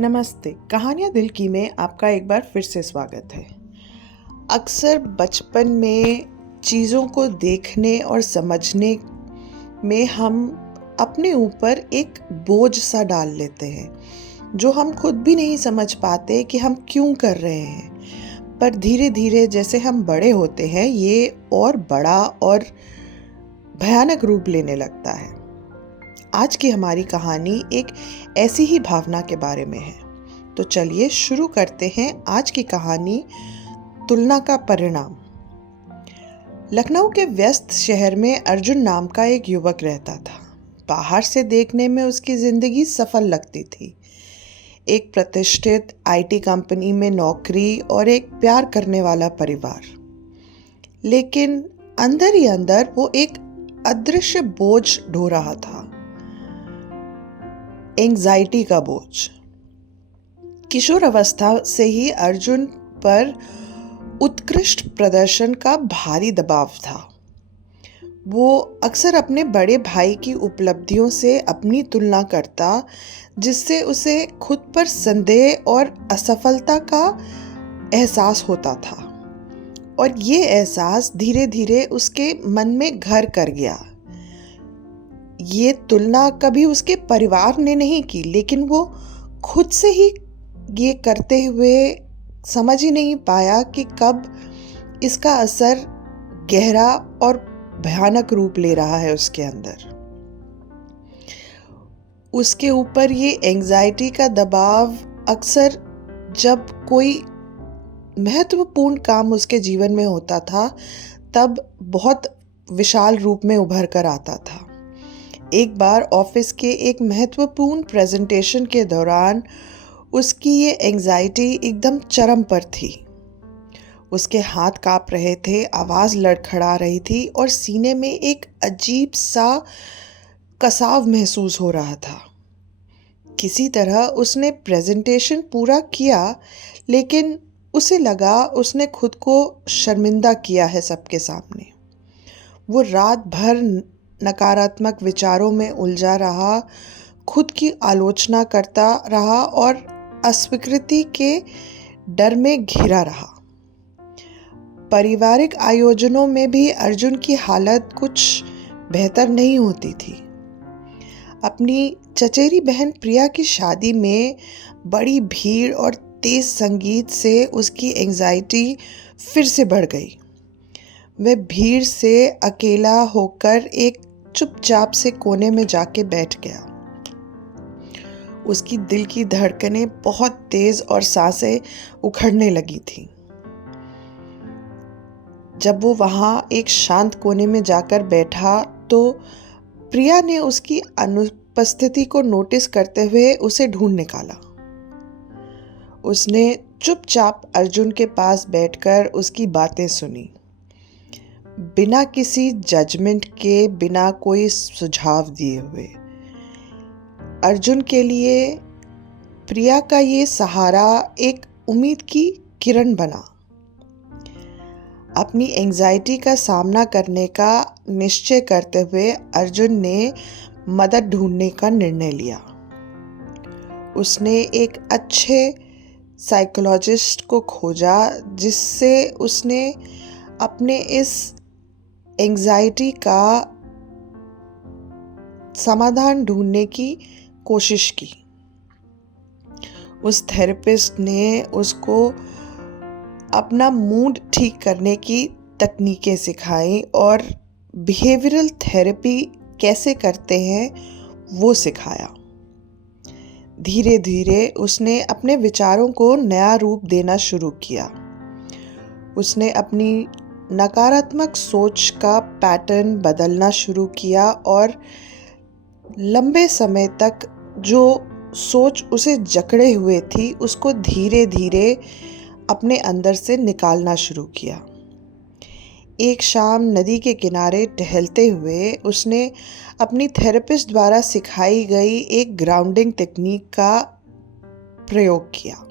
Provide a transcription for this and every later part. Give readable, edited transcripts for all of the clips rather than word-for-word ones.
नमस्ते। कहानियाँ दिल की में आपका एक बार फिर से स्वागत है। अक्सर बचपन में चीज़ों को देखने और समझने में हम अपने ऊपर एक बोझ सा डाल लेते हैं, जो हम खुद भी नहीं समझ पाते कि हम क्यों कर रहे हैं। पर धीरे धीरे जैसे हम बड़े होते हैं, ये और बड़ा और भयानक रूप लेने लगता है। आज की हमारी कहानी एक ऐसी ही भावना के बारे में है। तो चलिए शुरू करते हैं आज की कहानी, तुलना का परिणाम। लखनऊ के व्यस्त शहर में अर्जुन नाम का एक युवक रहता था। बाहर से देखने में उसकी जिंदगी सफल लगती थी। एक प्रतिष्ठित आईटी कंपनी में नौकरी और एक प्यार करने वाला परिवार। लेकिन अंदर ही अंदर वो एक अदृश्य बोझ ढो रहा था, एंग्जाइटी का बोझ। किशोर अवस्था से ही अर्जुन पर उत्कृष्ट प्रदर्शन का भारी दबाव था। वो अक्सर अपने बड़े भाई की उपलब्धियों से अपनी तुलना करता, जिससे उसे खुद पर संदेह और असफलता का एहसास होता था। और ये एहसास धीरे धीरे उसके मन में घर कर गया। ये तुलना कभी उसके परिवार ने नहीं की, लेकिन वो खुद से ही ये करते हुए समझ ही नहीं पाया कि कब इसका असर गहरा और भयानक रूप ले रहा है उसके अंदर। उसके ऊपर ये एंग्जाइटी का दबाव अक्सर जब कोई महत्वपूर्ण काम उसके जीवन में होता था, तब बहुत विशाल रूप में उभर कर आता था। एक बार ऑफिस के एक महत्वपूर्ण प्रेजेंटेशन के दौरान उसकी ये एंग्जाइटी एकदम चरम पर थी। उसके हाथ कांप रहे थे, आवाज़ लड़खड़ा रही थी और सीने में एक अजीब सा कसाव महसूस हो रहा था। किसी तरह उसने प्रेजेंटेशन पूरा किया, लेकिन उसे लगा उसने खुद को शर्मिंदा किया है सबके सामने। वो रात भर नकारात्मक विचारों में उलझा रहा, खुद की आलोचना करता रहा और अस्वीकृति के डर में घिरा रहा। पारिवारिक आयोजनों में भी अर्जुन की हालत कुछ बेहतर नहीं होती थी। अपनी चचेरी बहन प्रिया की शादी में बड़ी भीड़ और तेज संगीत से उसकी एंग्जाइटी फिर से बढ़ गई। वह भीड़ से अकेला होकर एक चुपचाप से कोने में जाके बैठ गया। उसकी दिल की धड़कनें बहुत तेज और सांसें उखड़ने लगी थीं। जब वो वहां एक शांत कोने में जाकर बैठा, तो प्रिया ने उसकी अनुपस्थिति को नोटिस करते हुए उसे ढूंढ निकाला। उसने चुपचाप अर्जुन के पास बैठकर उसकी बातें सुनी, बिना किसी जजमेंट के, बिना कोई सुझाव दिए हुए। अर्जुन के लिए प्रिया का ये सहारा एक उम्मीद की किरण बना। अपनी एंग्जाइटी का सामना करने का निश्चय करते हुए अर्जुन ने मदद ढूंढने का निर्णय लिया। उसने एक अच्छे साइकोलॉजिस्ट को खोजा, जिससे उसने अपने इस एंग्जाइटी का समाधान ढूंढने की कोशिश की। उस थेरेपिस्ट ने उसको अपना मूड ठीक करने की तकनीकें सिखाई और बिहेवियरल थेरेपी कैसे करते हैं वो सिखाया। धीरे धीरे उसने अपने विचारों को नया रूप देना शुरू किया। उसने अपनी नकारात्मक सोच का पैटर्न बदलना शुरू किया और लंबे समय तक जो सोच उसे जकड़े हुए थी, उसको धीरे धीरे अपने अंदर से निकालना शुरू किया। एक शाम नदी के किनारे टहलते हुए उसने अपनी थेरेपिस्ट द्वारा सिखाई गई एक ग्राउंडिंग टेक्निक का प्रयोग किया।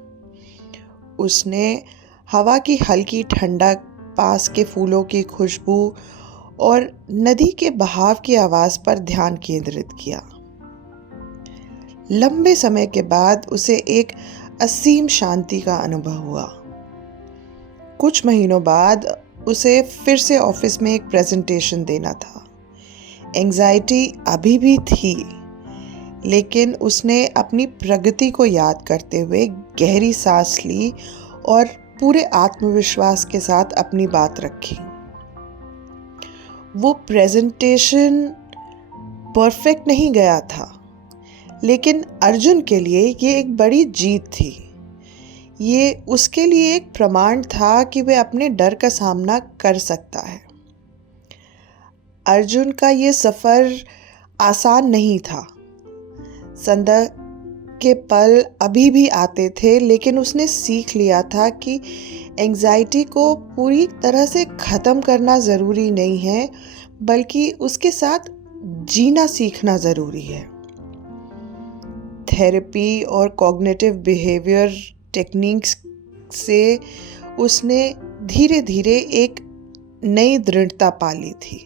उसने हवा की हल्की ठंडक, पास के फूलों की खुशबू और नदी के बहाव की आवाज़ पर ध्यान केंद्रित किया। लंबे समय के बाद उसे एक असीम शांति का अनुभव हुआ। कुछ महीनों बाद उसे फिर से ऑफिस में एक प्रेजेंटेशन देना था। एंजाइटी अभी भी थी, लेकिन उसने अपनी प्रगति को याद करते हुए गहरी सांस ली और पूरे आत्मविश्वास के साथ अपनी बात रखी। वो प्रेजेंटेशन परफेक्ट नहीं गया था, लेकिन अर्जुन के लिए ये एक बड़ी जीत थी। ये उसके लिए एक प्रमाण था कि वह अपने डर का सामना कर सकता है। अर्जुन का ये सफ़र आसान नहीं था। संदेह के पल अभी भी आते थे, लेकिन उसने सीख लिया था कि एंजाइटी को पूरी तरह से ख़त्म करना ज़रूरी नहीं है, बल्कि उसके साथ जीना सीखना ज़रूरी है। थेरेपी और कॉग्निटिव बिहेवियर टेक्निक्स से उसने धीरे धीरे एक नई दृढ़ता पाली थी।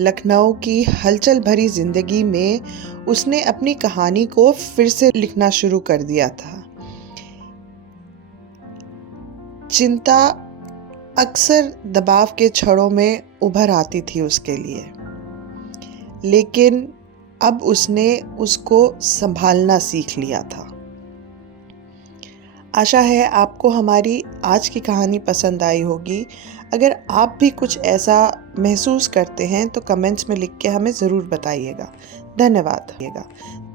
लखनऊ की हलचल भरी जिंदगी में उसने अपनी कहानी को फिर से लिखना शुरू कर दिया था। चिंता अक्सर दबाव के छड़ों में उभर आती थी उसके लिए, लेकिन अब उसने उसको संभालना सीख लिया था। आशा है आपको हमारी आज की कहानी पसंद आई होगी। अगर आप भी कुछ ऐसा महसूस करते हैं तो कमेंट्स में लिख के हमें ज़रूर बताइएगा। धन्यवाद।